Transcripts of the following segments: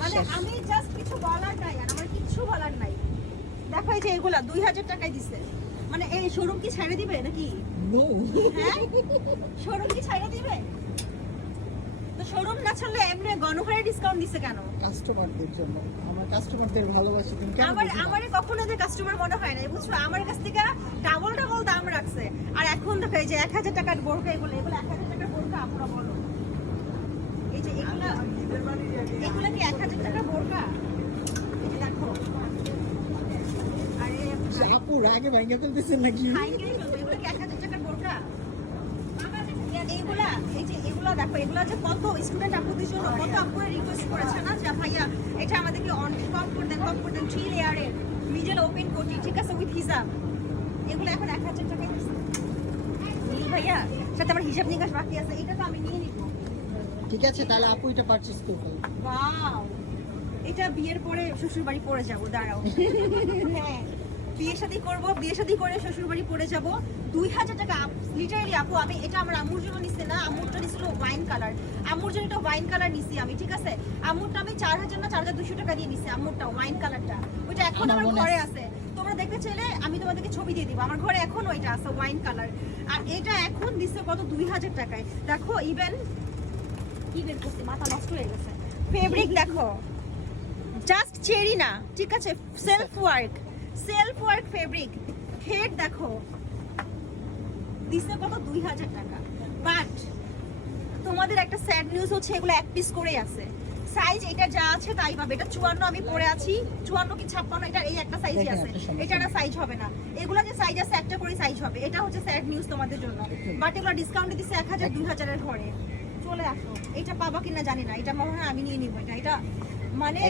মানে আমি জাস্ট কিছু বলার নাই, আর আমার কিছু বলার নাই। দেখো এই যে এগুলা 2000 টাকায় দিছে, মানে এই শোরুম কি ছেড়ে দিবে নাকি? হ্যাঁ, শোরুম কি ছেড়ে দিবে? তো শোরুম না ছাড়লে এমনি গণহারে ডিসকাউন্ট দিছে কেন? কাস্টমারদের জন্য, আমার কাস্টমারদের ভালোবাসি। তুমি কেন? আমারে কখনো যে কাস্টমার মনে হয় না, বুঝছো? আমার কাছ থেকে ডাবল দাম রাখছে। আর এখন দেখো এই যে 1000 টাকার বোরকা, এগুলো 1000 টাকার বোরকা। আমরা বলো এই যে এগুলা কি 1000 টাকার বোরকা? এই যে দেখো, আরে আপু রাগে ভাঙা ফেলতেছেন নাকি? এগুলো কি 1000 টাকার বোরকা? এইগুলা এই যে এগুলা দেখো, এগুলা যে কত স্টুডেন্ট আপুদের জন্য কত আপুরা রিকোয়েস্ট করেছে না যে ভাইয়া এটা আমাদেরকে কম করে দেন 3 লেয়ারের মিডল ওপেন কোটি, ঠিক আছে, উইথ হিজাব। এগুলো এখন 1000 টাকা ভাইয়া, সাথে আমার হিসাব নিকাশ বাকি আছে, এটা তো আমি নিয়ে নিব। ঠিক আছে, তাহলে আপু এটা পারচেজ করবে। ওয়াও, এটা বিয়ের পরে শ্বশুর বাড়ি পরে যাবো, দাঁড়াও। হ্যাঁ, বিয়ে শাদী করে শ্বশুর বাড়ি পরে যাবো। 2000 টাকা লিটারালি আপু। আমি এটা আমার আম্মুর জন্য নিছি না, আম্মুরটা নিছিল ওয়াইন কালার। আম্মুর জন্য এটা ওয়াইন কালার নিছি আমি, ঠিক আছে। আম্মুরটা আমি 4000 না 4200 টাকা দিয়ে নিছি, আম্মুরটা ওয়াইন কালারটা। ওইটা এখন আমার ঘরে আছে, তোমরা দেখতে চাইলে আমি তোমাদেরকে ছবি দিয়ে দিব। আমার ঘরে এখন ওইটা আছে ওয়াইন কালার। আর এটা এখন দিছে কত? 2000 টাকায়। দেখো ইভেন করছি, মাথা নষ্ট হয়ে গেছে। ফেব্রিক দেখো, জাস্ট চেরি না, ঠিক আছে, সেলফ ওয়ার্ক ফেব্রিক। হেড দেখো দিছে কত? 2000 টাকা। বাট তোমাদের একটা স্যাড নিউজ হচ্ছে, এগুলো এক পিস করেই আছে। সাইজ এটা যা আছে তাই পাবে। এটা 54 আমি পরে আছি, 54 কি 56, এটা এই একটা সাইজই আছে, এটা না সাইজ হবে না। এগুলো যে সাইজ আছে একটা করে সাইজ হবে, এটা হচ্ছে স্যাড নিউজ তোমাদের জন্য। বাট এগুলো ডিসকাউন্টে দিছে 1000 2000 এর ঘরে। চলে আসো, এটা পাবা কিনা জানি না, এটা মনে হয় আমি নিয়ে নিব। এটা মানে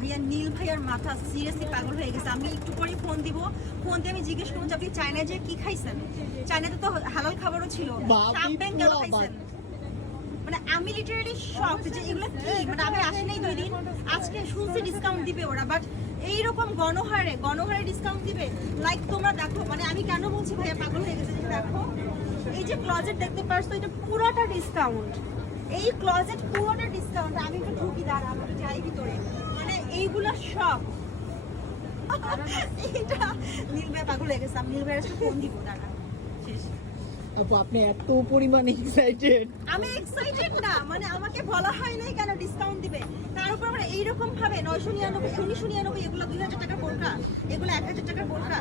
ভাইয়া, নীল ভাইয়ার মাথা সিরিয়াসলি পাগল হয়ে গেছে। আমি একটু পরে ফোন দিয়ে আমি জিজ্ঞেস করবো যে আপনি চায়নায় যে কি খাইছেন? চায়নাতে তো হালাল খাবারও ছিল, চাম্পেন কেন খাইছেন? মানে আমি লিটারালি শকড যে এগুলো কি, মানে আমি আসি নাই 2 দিন, আজকে শুনছি ডিসকাউন্ট দিবে ওরা। বাট এইরকম গণহারে ডিসকাউন্ট দিবে? লাইক তোমরা দেখো, মানে আমি কেন বলছি ভাইয়া পাগল হয়ে গেছে, দেখো এই যে ক্লজেট দেখতে পারছো, এটা পুরোটা ডিসকাউন্ট। এই ক্লজেট পুরোটা ডিসকাউন্ট। আমি একটু ঢুকি, দাঁড়া, আমি যাই ভিতরে। মানে এইগুলা সব এটা নীল ভাই পাগল হয়ে গেছে। আমি নীল ভাইয়ের সাথে ফোন দিব, দাঁড়া। শেষ আপু, আপনি এত পরিমাণে এক্সাইটেড? আমি এক্সাইটেড না, মানে আমাকে বলা হয় নাই কেন ডিসকাউন্ট দিবে। তার উপর আমরা এইরকম ভাবে 999 1999 এগুলো 2000 টাকার বোরকা, এগুলো 1000 টাকার বোরকা,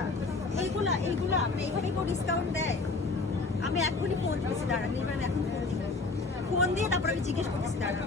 এইগুলা আপনি এইভাবে কেউ ডিসকাউন্ট দেয়? আমি এখনই ফোন দিচ্ছি, দাঁড়া নীল ভাই, এখন ফোন দিয়ে তারপর আমি জিজ্ঞেস করতেছি, দাঁড়া।